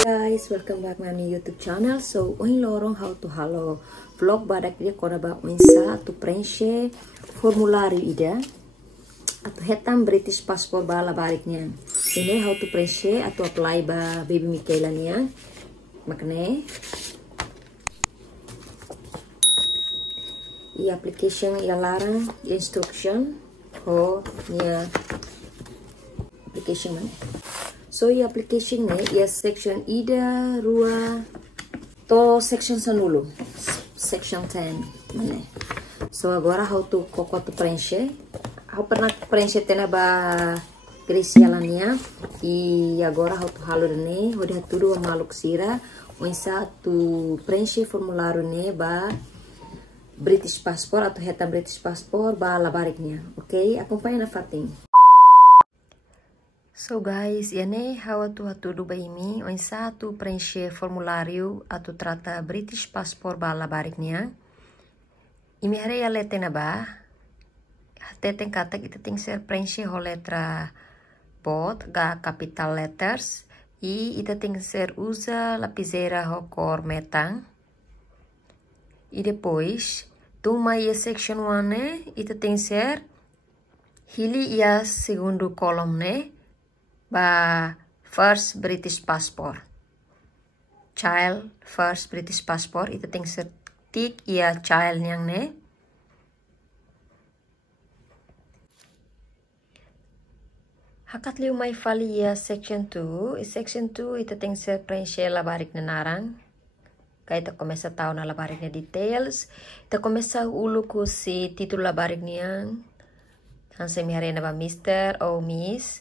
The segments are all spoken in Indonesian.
Guys, welcome back my YouTube channel. So, hoy lorong how to halo vlog badak dia kora ba unsa to preencher formulário ida atau hetam British passport bala baliknya. Ini how to preencher atau apply ba baby Michaela niya. Makne i application ia larang instruction ho niya application mana. So, i application ne ia section ida rua to section sanulo section 10 mana. So agora how to koko to preencher. How pernah preencher tena ba Grecialania e agora how to halo ne hoda tudo maluk sira onsa to preencher formulário ne ba British passport atau hetam British passport ba labariknya. Ok, acompanha na fatin. So guys, ini how to tudo ba imi onsa to preencher formulário atau trata British passport ba labariknya. Imi hari ya letena ba teten kata kita ting ser preencher ho letra pot ga capital letters e ita ting ser usa lapiseira ho cor metang e depois tuma ia section 1 ne ita ting ser hili ia segundo column ne ba first British passport child first British passport ita ting ser tik ia child yang ne hakat liu mai fali ia section 2 section 2 ita ting ser preencher labarik na narang kaya ita começa tau na labarik na details ita começa ulu ku si título labarik niyang hansa mi hari na ba Mr. ou Miss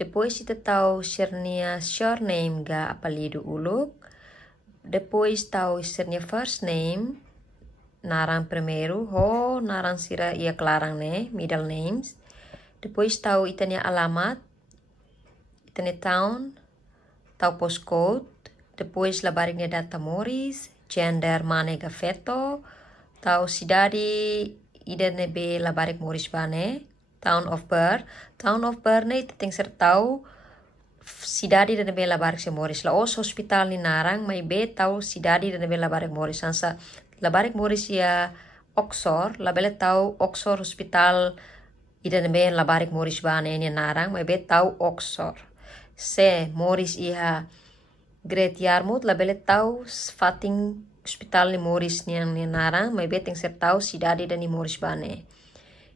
depois ita tau share niya surname ga apelido uluk depois tau share niya first name narang primeiro ho narang sira ia kelarang ne middle names depois tau ita niya alamat ita niya town tau postcode depois labarik niya data moris gender mane ga feto tau cidade ida nebe labarik moris bane town of birth ne ita ting ser tau cidade da nebe labarik se moris la os hospital ni narang mai be tau cidade da nebe labarik moris ansa labarik moris ia Oxford labele tau Oxford hospital ida nebe labarik moris bane ni narang mai be tau Oxford se moris ia Great Yarmouth labele tau fating hospital ni moris ni narang mai be ting ser tau cidade da ni moris bane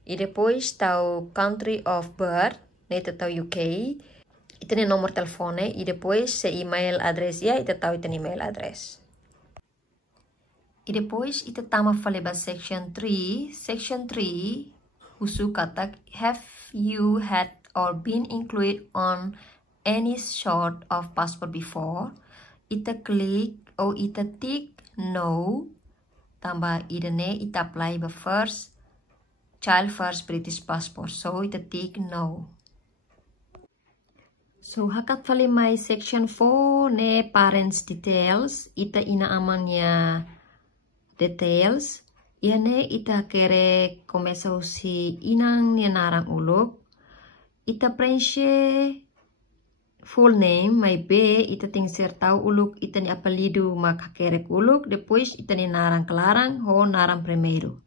e depois tau country of birth ne ita tau UK ita ni nomor telefone e depois se email address ia ita tau ita ni email address e depois ita tama fale ba section 3 husu katak have you had or been included on any sort of passport before ita klik o ita tik no tambah ida ne ita apply ba child first British passport so ita tik no. So hakat fale mai section 4 ne parents details ita ina amangnya details ia ne ita kere começa usi inang ni narang uluk ita preencher full name mai be ita ting ser tau uluk ita ni apelido maka kerek uluk depois ita ni narang kelarang ho narang primeiro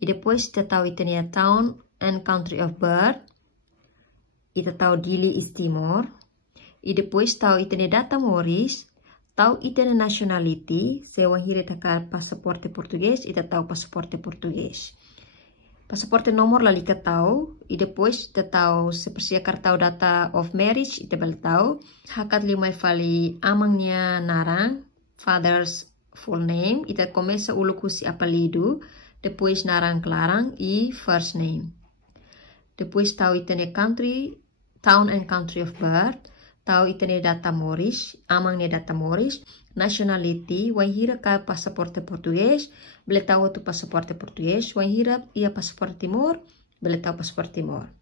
e depois ita tau ita ni town and country of birth ita tau Dili East Timor e depois tau ita ni data moris tau ita ni nationality se wahire takar pasaporte português ita tau pasaporte português pasaporte nomor lali ka tau e depois ita tau se persiakar tau data of marriage ita bal tau hakat limai fali amangnya narang father's full name ita começa ulu kusi apelido depois narang kelarang e first name depois tau ita ni country town and country of birth tau ita ni data moris amang ni data moris nationality wahira ka pasaporte português bele tau tu pasaporte português wahira ia pasaporte Timor bele tau pasaporte Timor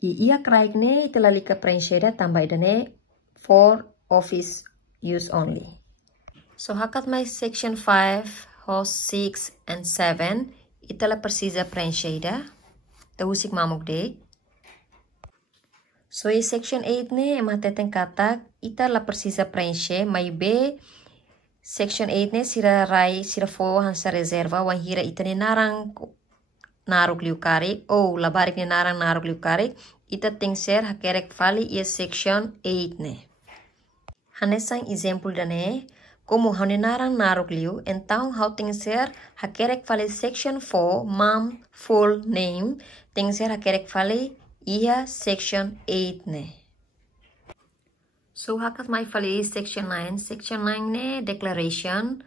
e ia kraik ne ita lalika preencher tambah idane for office use only. So hakat mai section 5 host 6 and 7 ita la precisa preencher ita usik mamuk dek So, in section 8 ne, emang teteng kata, ita la precisa preencher, mas B, section 8 ne, sira rai, sira fo, hansa reserva, wan hira ita ne narang naruk liu karik, ou la barik ne narang naruk liu karik, ita tem ser hakerek fali ia section 8 ne. Hanesang exemplo dane, como hau ne narang naruk liu, então hau tem ser hakerek fali section 4, mom, full name, tem ser hakerek fali ia section 8 ne. So hakat mai fali section 9. Section 9 ne declaration.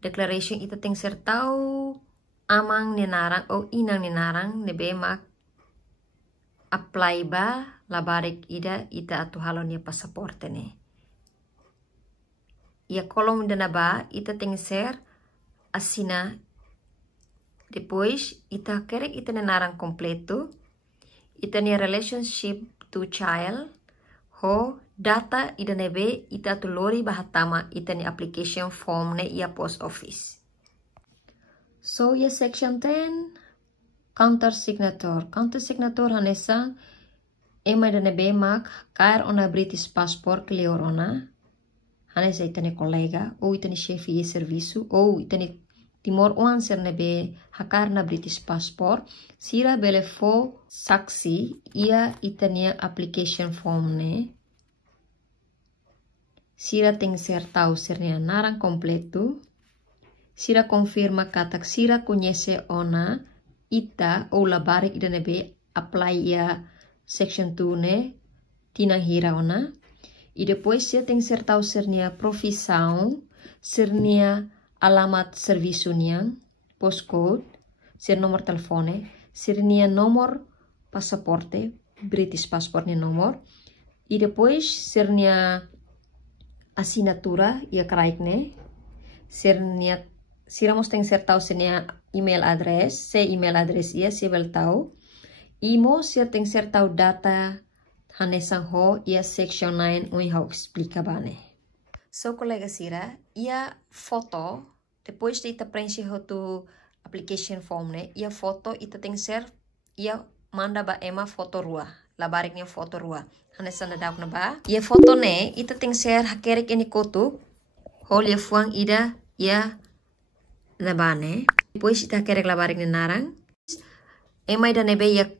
Declaration ita ting ser tau amang ni narang o inang ni narang ne be mak apply ba labarik ita atu halon ya pasaporte ne. Ia kolom dana ba ita ting ser asina. Depois ita kerek ita ni narang kompleto. Ita ni relationship to child. Ho data ida nebe ita tu lori bahatama ita ni application form ne ia post office. So ia section 10 counter signature. Counter signature hanesa ema ida nebe mak kair ona British passport kelior ona. Hanesa ita ni kolega ou ita ni chefe ia serviço ou ita ni Timor One ser nebe hakar na British passport. Sira bele fo saksi ia itania application form ne. Sira tem ser tau ser ne narang completo. Sira confirma katak sira conhece ona ita ou labarik ida nebe apply ia section 2 ne tina hira ona. E depois sira tem ser tau ser ne profissão, ser ne alamat serviço niang, postcode, ser nomor telefone, ser nia nomor pasaporte, British passport ni nomor, e depois ser nia assinatura ia karaikne, ser nia siramos tem ser tau ser nia email address, se email address ia se bel tau, imo ser tem ser tau data hanesang ho ia section 9 ui hau explica bane. So, colega Sira, ia foto, depois de ita preencher tu application form ne, ia foto ita tem ser, ia manda ba ema foto rua, labarik nia foto rua. Hanesa na dauk na ba? Ia foto ne, ita tem ser hakerek ini kotu, hol ia fuang ida, ia labane. Depois ita hakerek labarik ni narang. Ema ida nebe ia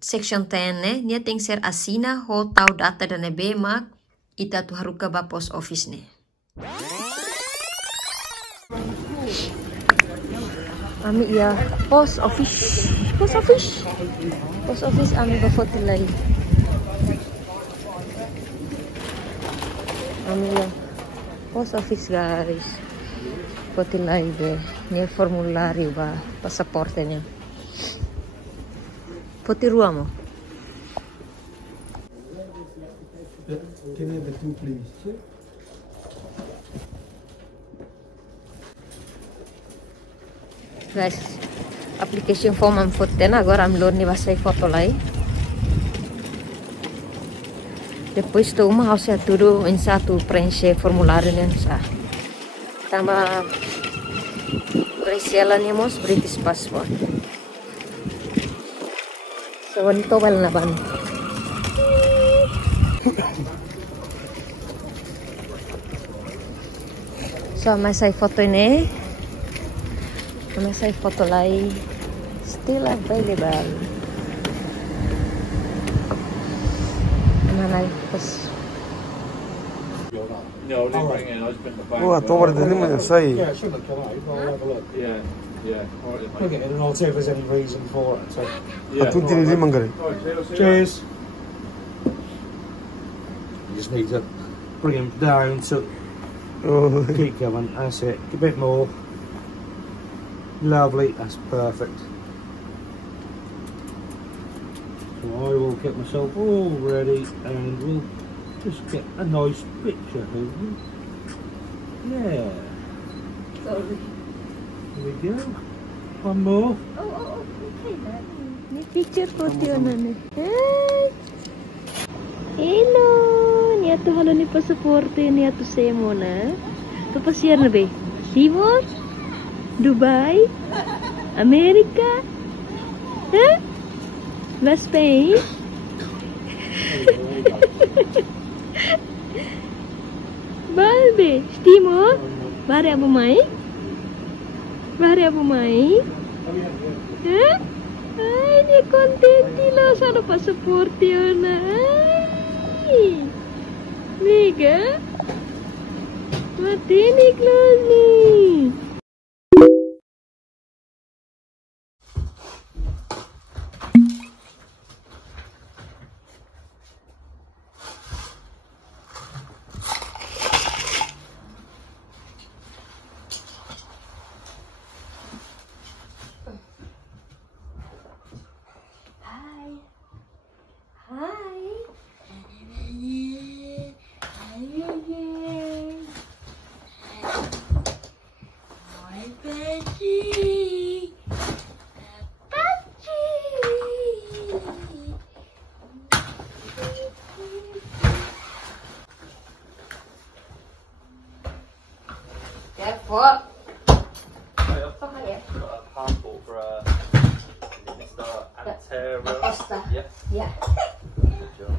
section 10 ne, nia tem ser asina ho tau data da nebe mak, ita tu haruka ba post office ne. Ami ya post office ami ba fotilay. Ami ya post office guys. Fotilay be ni formulario ba pasaporte niya. Fotirua mo. Can I have the two, please? Guys, application form am foten, agora am lor ni basai foto lai. Depois tu uma harus tudo em satu preencher formulário nem sa. Tama Brazilian nemos British passport. So nito wal na ban. So masai foto ini. Masai foto lai still available. Mana pas. No, I didn't bring it. I just been the back. Oh, I thought it didn't say. Yeah, it should have come out. I'll have a look. Yeah. All right, Look at it and I'll see if there's any reason for it. So, Yeah. I think it mangare. All right, cheers. You just need to bring them down to Oh, keep going. That's it. A bit more. Lovely. That's perfect. So I will get myself all ready and we'll just get a nice picture. Yeah. Sorry. There we go. One more. Oh, okay na. Ni picture photo na ni. Hey. Hello. Niya to halo ni pasaporte niya to sa mo na. To pasier na be. Timor? Dubai? Amerika? Huh? La Spain? Balde, stimo? Bare apa mai? Bare apa mai? Hah? Ai, dia contenti loh sama pasaporte ona. Ai. Mega. Matini close nih. Careful. Got a passport for Mr. Antero. Costa. Yeah. Yeah. Good job.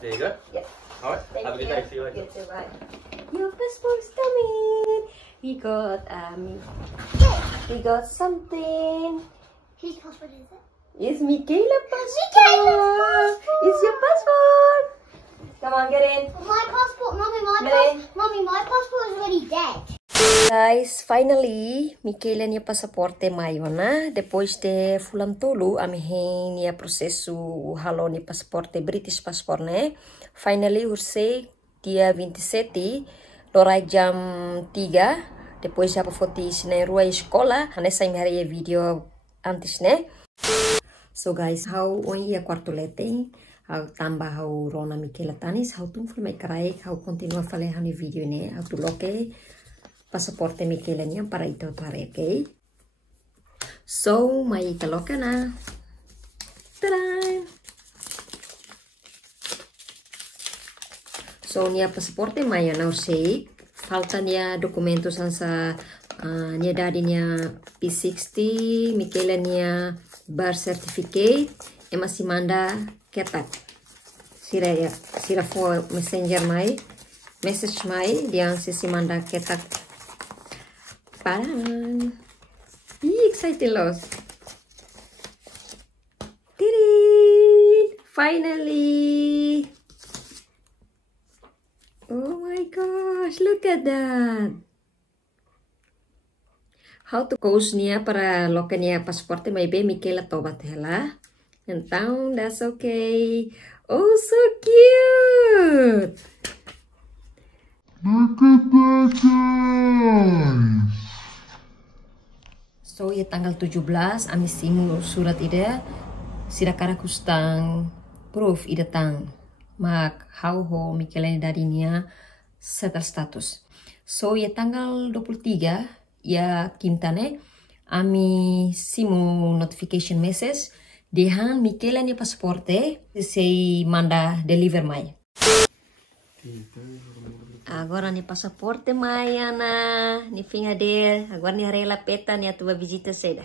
There you go. Yeah. All right. Thank Have a good you. day. See you later. You too, bye. Your passport's coming. We got something. Whose passport is it? It's Michaela's passport. It's your passport. Come on, get in. My passport, Mary. Mommy, my passport is already dead. Guys, finally, Michaela niya pasaporte mayo na. Depois de fulam tolu, amihin niya prosesu halo ni pasaporte British passport ne. Finally, hursay dia 27, lorai jam 3. Depois já foti sinai rua escola. Hanessa imhari video antes ne. So guys, how on ia quarto leteng, how tambah how rona Michaela tanis, how tung fulmai kraik, how continua fale hani video ne, how tu loke pasaporte Michaela niya para ito tare, okay? So, may kaloka na. Tada! So, niya pasaporte maya na usay. Falta niya dokumentos sa niya dadi niya P60, Michaela niya birth certificate, e masih manda ketak. Sira for messenger mai, message mai, dia sisi manda ketak. Parang. Excited loss. Finally. Oh my gosh, look at that. How to cause niya para loka niya pasporte may be Michaela tobat hela. Então, that's okay. Oh, so cute. Look at that, guys. So, ya tanggal 17, ami simu surat ida. Sira kara kustang proof ida tang. Mak how ho Michaela dari niya settle status. So, ya tanggal 23, ya kintane ami simu notification message dehan Michaela ni pasporte sei manda deliver mai. Agora ni pasaporte mai ana ni finga de agora ni rela peta ni tua visita seda.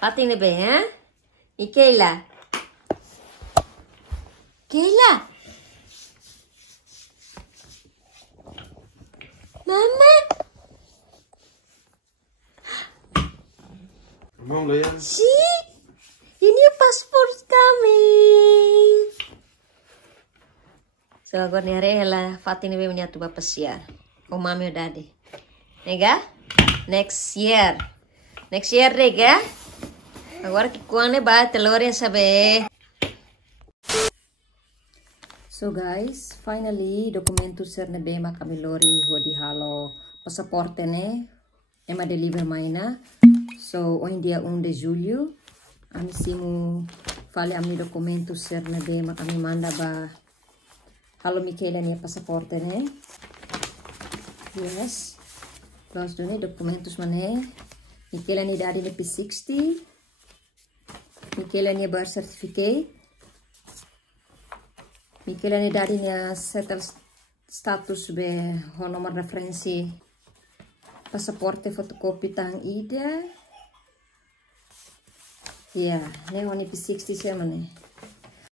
Pating be ha? Michaela. Michaela. Mama. Mom, Leia. See? Your new passport's coming. So agora ni rela fatin be menia tu passear. O mami o daddy. Nega? Next year. Next year rega? Agora que quando ba teloren sabe. So guys, finally dokumento serne be makamilori hodi halo pasaporte ne. Ema deliver maina. So, hoje dia 1 de julho, ami simu fale ami dokumento serne be kami manda ba halo Michaela ni pasaporte ne. Yes. Terus duni dokumentos mane. Michaela ni dari ni P60. Michaela ni birth certificate. Michaela ni dari ni settle status be ho nomor referensi passaporte fotokopi tang ide. Ja, ne on i 60 semane.